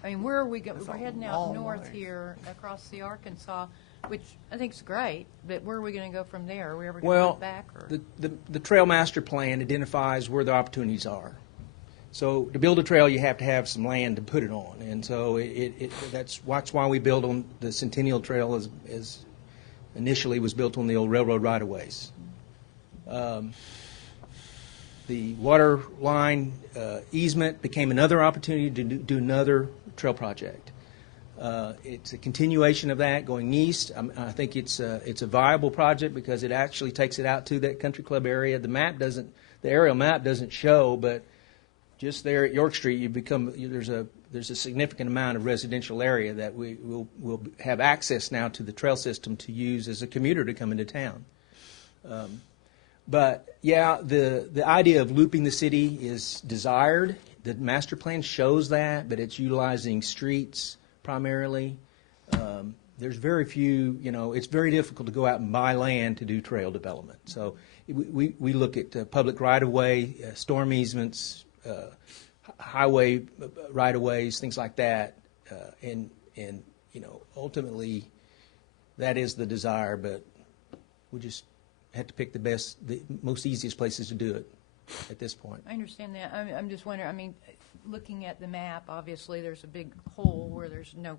I mean, where are we going? We're heading out north here across the Arkansas, which I think is great, but where are we going to go from there? Are we ever going to loop back? Or? The Trail Master Plan identifies where the opportunities are. So to build a trail, you have to have some land to put it on, and so that's why we build on the Centennial Trail as initially was built on the old railroad right-of-ways. The water line easement became another opportunity to do another trail project. It's a continuation of that going east. I think it's a viable project because it actually takes it out to that country club area. The aerial map doesn't show, but just there at York Street, there's a significant amount of residential area that we'll have access now to the trail system to use as a commuter to come into town. But yeah, the idea of looping the city is desired. The master plan shows that, but it's utilizing streets primarily. There's very few, it's very difficult to go out and buy land to do trail development. So we look at public right-of-way, storm easements, highway right-of-ways, things like that, and ultimately that is the desire, but we just have to pick the most easiest places to do it at this point. I understand that. I'm just wondering, I mean, looking at the map, obviously there's a big hole where there's no,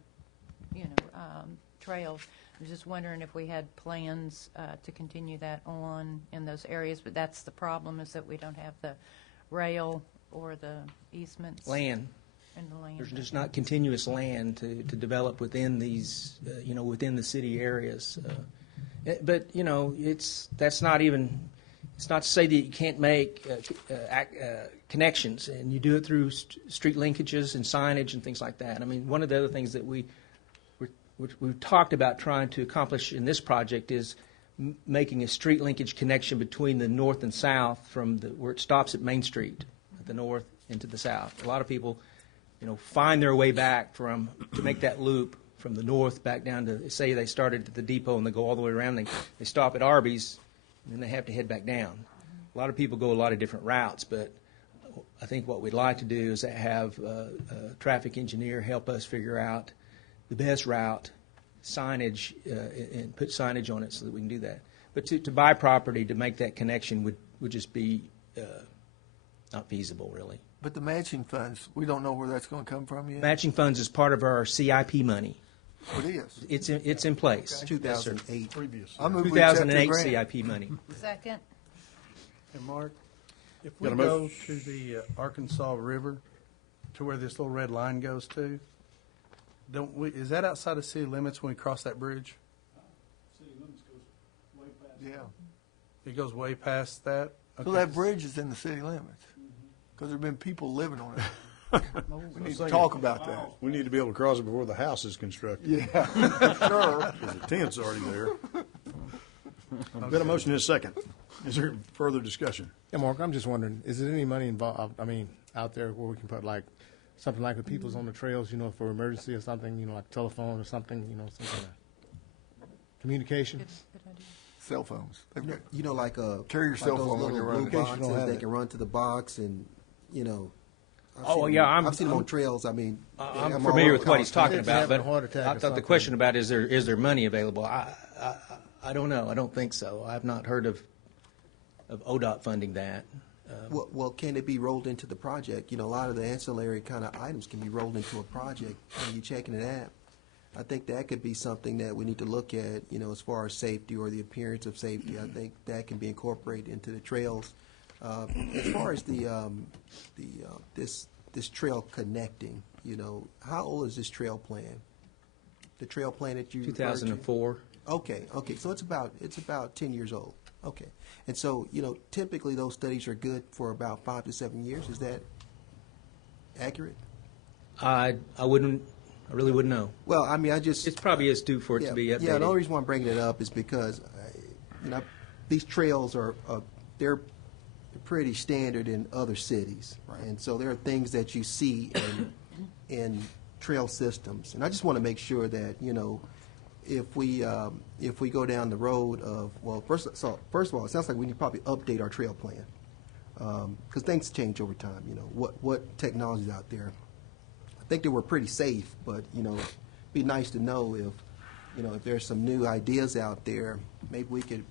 trails. I'm just wondering if we had plans to continue that on in those areas, but that's the problem, is that we don't have the rail or the easements. Land. And the land. There's just not continuous land to develop within these, within the city areas. But that's not even. It's not to say that you can't make connections, and you do it through street linkages and signage and things like that. I mean, one of the other things that we've talked about trying to accomplish in this project is making a street linkage connection between the north and south from where it stops at Main Street at the north into the south. A lot of people, find their way back to make that loop from the north back down to, say they started at the depot and they go all the way around. They stop at Arby's, and then they have to head back down. A lot of people go a lot of different routes, but I think what we'd like to do is have a traffic engineer help us figure out the best route, signage, and put signage on it so that we can do that. But to buy property to make that connection would just be not feasible, really. But the matching funds, we don't know where that's going to come from yet? Matching funds is part of our CIP money. It is? It's in place. Okay. 2008. Previous. I move we accept the 2008 grant. CIP money. Second. And Mark, if we Got a go motion? to the Arkansas River, to where this little red line goes to, is that outside of city limits when we cross that bridge? City limits goes way past. Yeah. It goes way past that? So Okay. that bridge is in the city limits, because there have been people living on it. We need to Second. talk about that. We need to be able to cross it before the house is constructed. Yeah, sure. Because the tent's already there. Got a motion and a second. Is there further discussion? Yeah, Mark, I'm just wondering, is there any money involved, out there where we can put something like the people's on the trails, for emergency or something, like telephone or something, some kind of communication? Good idea. Cell phones. They've got- Like Carry your like cell those phone when little you're blue running. In case you boxes, don't have they it. can run to the box and I've seen them on trails. I mean, I'm all familiar over with what he's talking If about, you're but having a heart attack I or thought the something. question about is there money available? I don't know. I don't think so. I've not heard of ODOT funding that. Well, can it be rolled into the project? You know, a lot of the ancillary kind of items can be rolled into a project when you're checking an app. I think that could be something that we need to look at, you know, as far as safety or the appearance of safety. I think that can be incorporated into the trails. As far as this trail connecting, you know, how old is this trail plan? The trail plan that you referred to? 2004. Okay, so it's about 10 years old. Okay, and so you know, typically those studies are good for about 5 to 7 years. Is that accurate? I really wouldn't know. Well, I mean, it's probably is due for it to be updated. Yeah, the only reason why I'm bringing it up is because you know, these trails are they're pretty standard in other cities, and so there are things that you see in trail systems, and I just want to make sure that, you know, if we go down the road of, well, first of all, it sounds like we need to probably update our trail plan, because things change over time. You know, what technology's out there. I think that we're pretty safe, but you know, it'd be nice to know if there's some new ideas out there. Maybe we could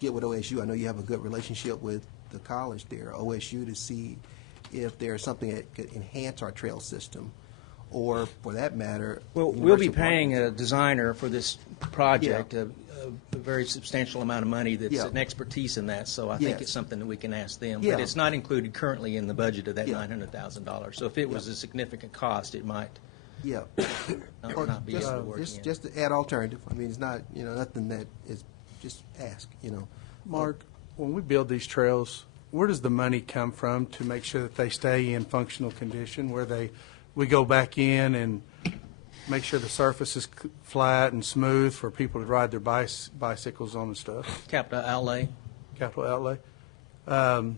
get with OSU. I know you have a good relationship with the college there, OSU, to see if there's something that could enhance our trail system, or for that matter, Well, we'll be university paying partners. a designer for this project a very substantial amount of money that's an expertise in that, so I think Yes. it's something that we can ask them. Yeah. But it's not included currently in the budget of that Yeah. $900,000. So if it was a significant cost, it might Yeah. not be able to work in. Just to add alternative. I mean, it's not, you know, nothing that is, just ask, you know. Mark, when we build these trails, where does the money come from to make sure that they stay in functional condition, where we go back in and make sure the surface is flat and smooth for people to ride their bicycles on and stuff? Capital outlay. Capital outlay.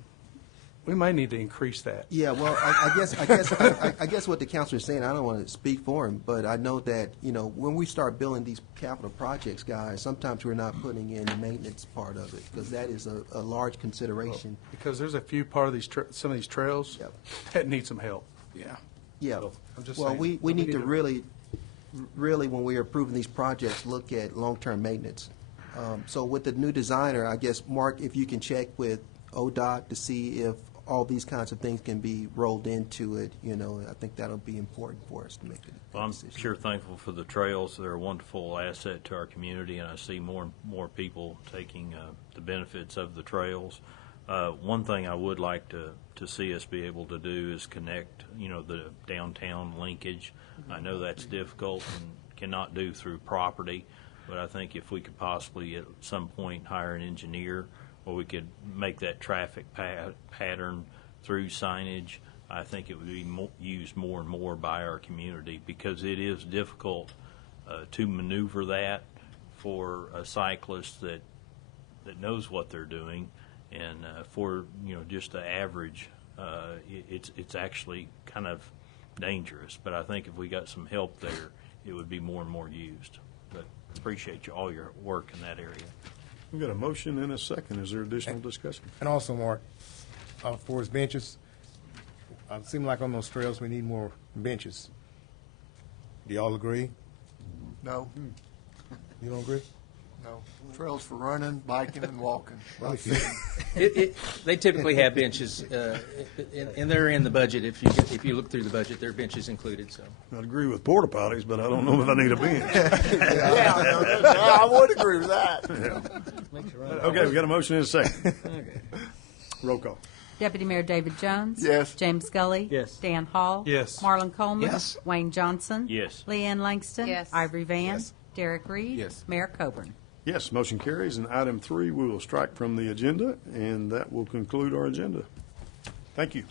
We may need to increase that. Yeah, well, I guess what the councilor is saying, I don't want to speak for him, but I know that, you know, when we start building these capital projects, guys, sometimes we're not putting in the maintenance part of it, because that is a large consideration. Because there's a few part of these some of these trails that need some help. Yeah. Yeah. So, I'm just Well, saying. we need to really, when we are approving these projects, look at long-term maintenance. So with the new designer, I guess, Mark, if you can check with ODOT to see if all these kinds of things can be rolled into it, you know, I think that'll be important for us to make it. Well, I'm sure thankful for the trails. They're a wonderful asset to our community, and I see more and more people taking the benefits of the trails. One thing I would like to see us be able to do is connect, you know, the downtown linkage. I know that's difficult and cannot do through property, but I think if we could possibly at some point hire an engineer, or we could make that traffic pattern through signage, I think it would be used more and more by our community, because it is difficult to maneuver that for a cyclist that knows what they're doing, and for, you know, just the average, it's actually kind of dangerous. But I think if we got some help there, it would be more and more used. But appreciate all your work in that area. We've got a motion and a second. Is there additional discussion? And also, Mark, for his benches, it seems like on those trails we need more benches. Do y'all agree? No, You don't agree? no. Trails for running, biking, and walking. They typically have benches, and they're in the budget. If you look through the budget, there are benches included. So I'd agree with porta potties, but I don't know if I need a bench. Yeah, I would agree with that. Okay, we got a motion and a second. Roll call. Deputy Mayor David Jones. Yes. James Scully. Yes. Dan Hall. Yes. Marlon Coleman. Yes. Wayne Johnson. Yes. Leanne Langston. Yes. Ivory Van. Yes. Derek Reed. Yes. Mayor Coburn. Yes, motion carries, and item 3 we will strike from the agenda, and that will conclude our agenda. Thank you.